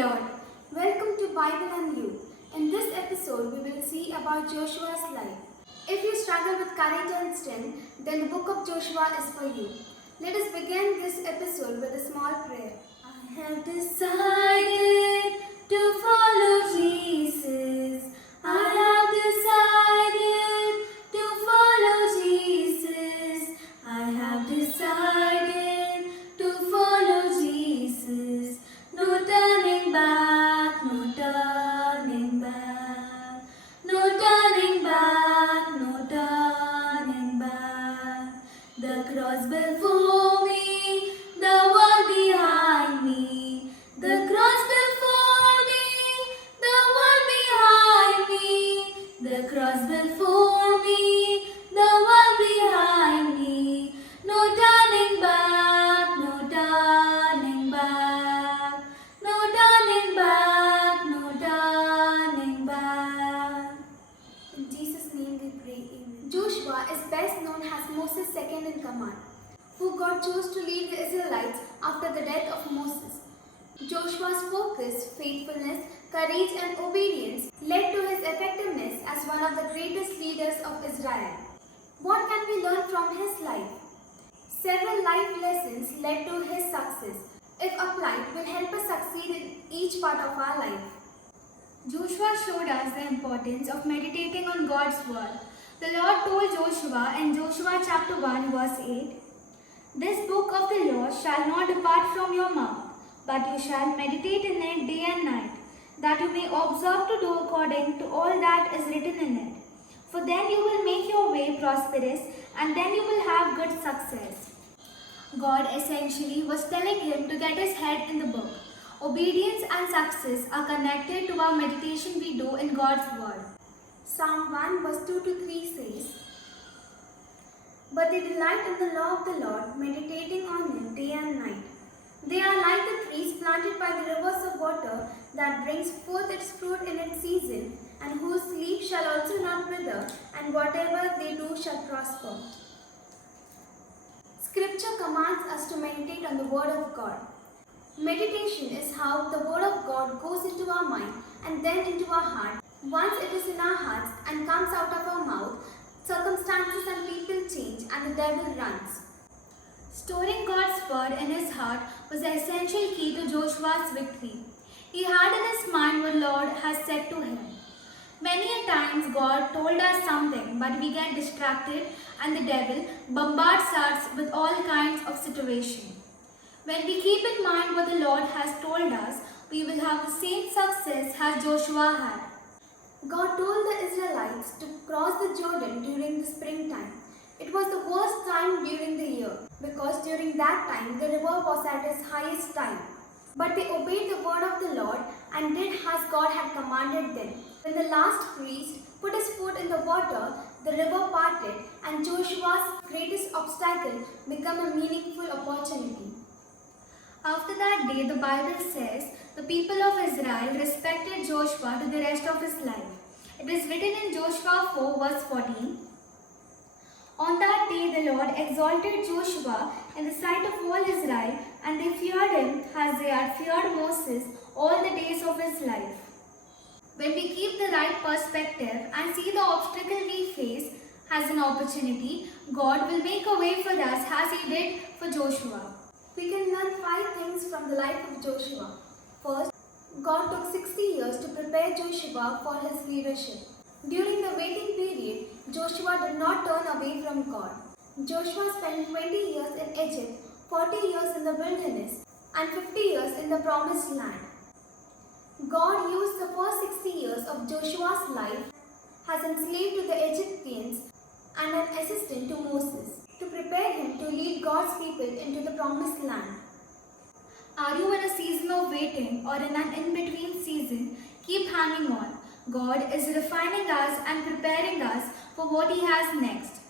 Lord. Welcome to Bible and You. In this episode, we will see about Joshua's life. If you struggle with courage and strength, then the book of Joshua is for you. Let us begin this episode with a small prayer. I have decided to follow Jesus. I have decided to follow Jesus. I have decided to follow Jesus. No turning back, no turning back. No turning back, no turning back. The cross before me, the world behind me. The cross before me, the world behind me. The cross before me, the world behind me. No turning back, no turning back. No turning back, no turning back. In Jesus' name we pray, amen. Joshua is best known as Moses' second in command, who God chose to lead the Israelites after the death of Moses. Joshua's focus, faithfulness, courage and obedience led to his effectiveness as one of the greatest leaders of Israel. What can we learn from his life? Several life lessons led to his success. If applied, will help us succeed in each part of our life. Joshua showed us the importance of meditating on God's word. The Lord told Joshua in Joshua chapter 1 verse 8, "This book of the law shall not depart from your mouth, but you shall meditate in it day and night, that you may observe to do according to all that is written in it. For then you will make your way prosperous, and then you will have good success." God essentially was telling him to get his head in the book. Obedience and success are connected to our meditation we do in God's word. Psalm 1 verse 2 to 3 says, "But they delight in the law of the Lord, meditating on it day and night. They are like the trees planted by the rivers of water that brings forth its fruit in its season, and whose leaf shall also not wither, and whatever they do shall prosper." Scripture commands us to meditate on the Word of God. Meditation is how the Word of God goes into our mind and then into our heart. Once it is in our hearts and comes out of our mouth, circumstances and people change and the devil runs. Storing God's word in his heart was the essential key to Joshua's victory. He had in his mind what Lord has said to him. Many a times God told us something, but we get distracted and the devil bombards us with all kinds of situations. When we keep in mind what the Lord has told us, we will have the same success as Joshua had. God told the Israelites to cross the Jordan during the springtime. It was the worst time during the year because during that time the river was at its highest tide. But they obeyed the word of the Lord and did as God had commanded them. When the last priest put his foot in the water, the river parted and Joshua's greatest obstacle became a meaningful opportunity. After that day, the Bible says, the people of Israel respected Joshua to the rest of his life. It is written in Joshua 4 verse 14, "On that day the Lord exalted Joshua in the sight of all Israel, and they feared him as they had feared Moses all the days of his life." When we keep the right perspective and see the obstacle we face as an opportunity, God will make a way for us as he did for Joshua. We can learn 5 things from the life of Joshua. First, God took 60 years to prepare Joshua for his leadership. During the waiting period, Joshua did not turn away from God. Joshua spent 20 years in Egypt, 40 years in the wilderness, and 50 years in the promised land. God used the first 60 years of Joshua's life as a slave to the Egyptians and an assistant to Moses to prepare him to lead God's people into the promised land. Are you in a season of waiting or in an in-between season? Keep hanging on. God is refining us and preparing us for what he has next.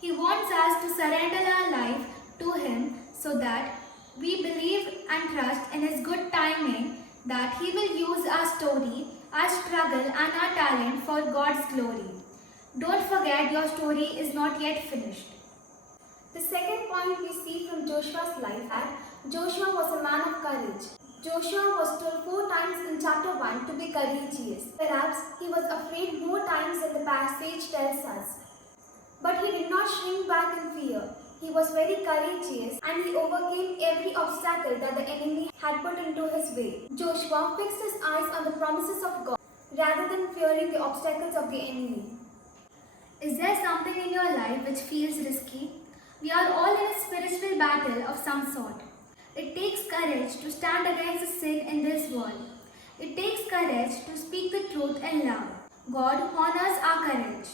He wants us to surrender our life to him so that we believe and trust in his good timing that he will use our story, our struggle and our talent for God's glory. Don't forget, your story is not yet finished. The second point we see from Joshua's life that Joshua was a man of courage. Joshua was told 4 times in chapter 1 to be courageous. Perhaps he was afraid more times than the passage tells us. But he did not shrink back in fear. He was very courageous and he overcame every obstacle that the enemy had put into his way. Joshua fixed his eyes on the promises of God rather than fearing the obstacles of the enemy. Is there something in your life which feels risky? We are all in a spiritual battle of some sort. It takes courage to stand against the sin in this world. It takes courage to speak the truth in love. God honors our courage.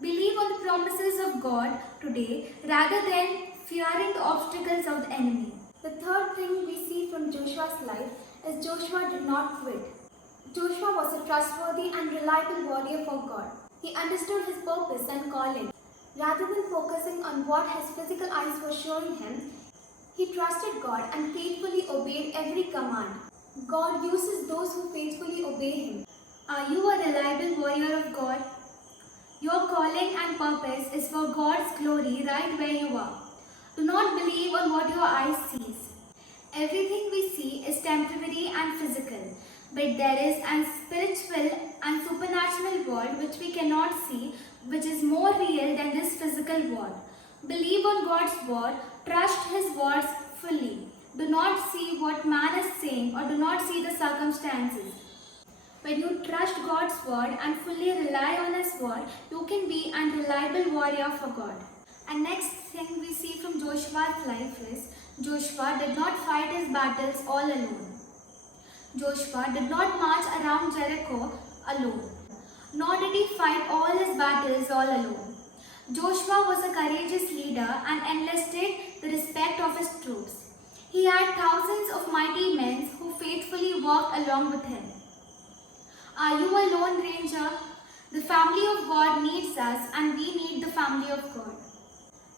Believe on the promises of God today rather than fearing the obstacles of the enemy. The third thing we see from Joshua's life is Joshua did not quit. Joshua was a trustworthy and reliable warrior for God. He understood his purpose and calling. Rather than focusing on what his physical eyes were showing him, he trusted God and faithfully obeyed every command. God uses those who faithfully obey Him. Are you a reliable warrior of God? Your calling and purpose is for God's glory right where you are. Do not believe on what your eyes sees. Everything we see is temporary and physical, but there is a spiritual and supernatural world which we cannot see, which is more real than this physical world. Believe on God's word, trust His words fully. Do not see what man is saying or do not see the circumstances. When you trust God's word and fully rely on His word, you can be a reliable warrior for God. And next thing we see from Joshua's life is, Joshua did not fight his battles all alone. Joshua did not march around Jericho alone, nor did he fight all his battles all alone. Joshua was a courageous leader and enlisted the respect of his troops. He had thousands of mighty men who faithfully walked along with him. Are you a lone ranger? The family of God needs us and we need the family of God.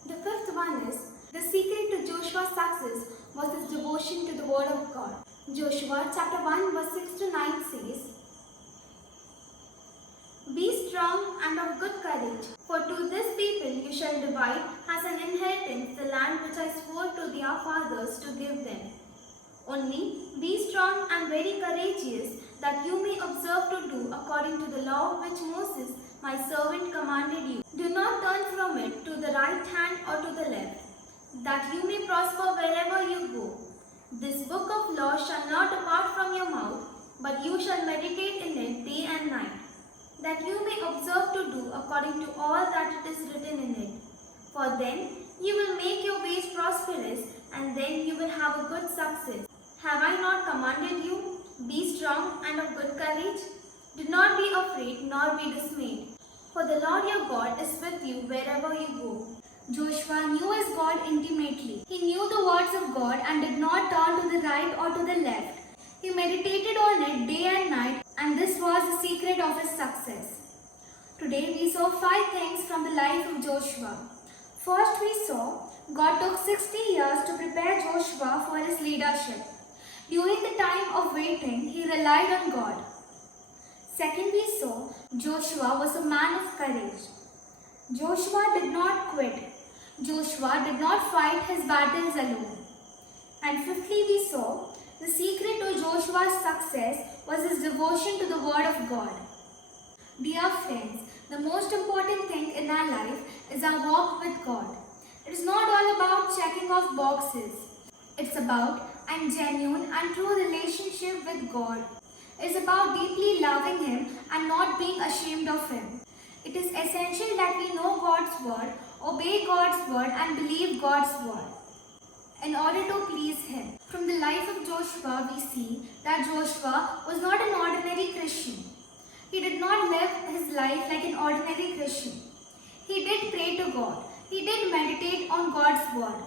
The fifth one is, the secret to Joshua's success was his devotion to the word of God. Joshua chapter 1 verse 6 to 9 says, Be strong and of good courage, for to this people you shall divide as an inheritance the land which I swore to their fathers to give them. Only be strong and very courageous, that you may observe to do according to the law which Moses my servant commanded you. Do not turn from it to the right hand or to the left, that you may prosper wherever you go. This book of law shall not depart from your mouth, but you shall meditate in it day and night, that you may observe to do according to all that it is written in it. For then you will make your ways prosperous, and then you will have a good success. Have I not commanded you? Be strong and of good courage. Do not be afraid nor be dismayed, for the Lord your God is with you wherever you go. Joshua knew his God intimately. He knew the words of God and did not turn to the right or to the left. He meditated on it day and night, and this was the secret of his success. Today we saw 5 things from the life of Joshua. First we saw God took 60 years to prepare Joshua for his leadership. During the time of waiting, he relied on God. Second we saw Joshua was a man of courage. Joshua did not quit. Joshua did not fight his battles alone. And fifthly we saw the secret to Joshua's success was his devotion to the word of God. Dear friends, the most important thing in our life is our walk with God. It is not all about checking off boxes. It's about a genuine and true relationship with God. It is about deeply loving Him and not being ashamed of Him. It is essential that we know God's word, obey God's word and believe God's word in order to please Him. From the life of Joshua, we see that Joshua was not an ordinary Christian. He did not live his life like an ordinary Christian. He did pray to God. He did meditate on God's word.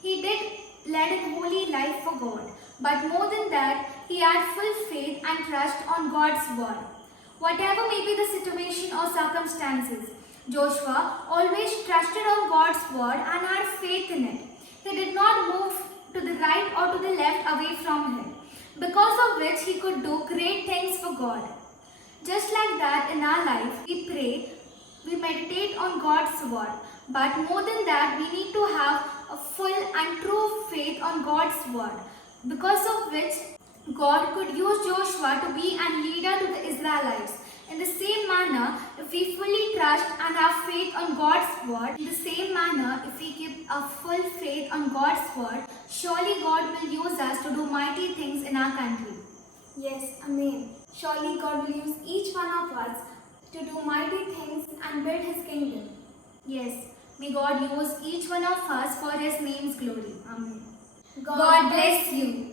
He did lead a holy life for God. But more than that, he had full faith and trust on God's word. Whatever may be the situation or circumstances, Joshua always trusted on God's word and had faith in it. He did not move to the right or to the left away from Him, because of which he could do great things for God. Just like that, in our life, we pray, we meditate on God's word, but more than that, we need to have a full and true faith on God's word. because of which God could use Joshua to be a leader to the Israelites. In the same manner, if we fully trust and have faith on God's word, in the same manner, if we keep a full faith on God's word, surely God will use us to do mighty things in our country. Yes, Amen. Surely God will use each one of us to do mighty things and build His kingdom. Yes, may God use each one of us for His name's glory. Amen. God bless you.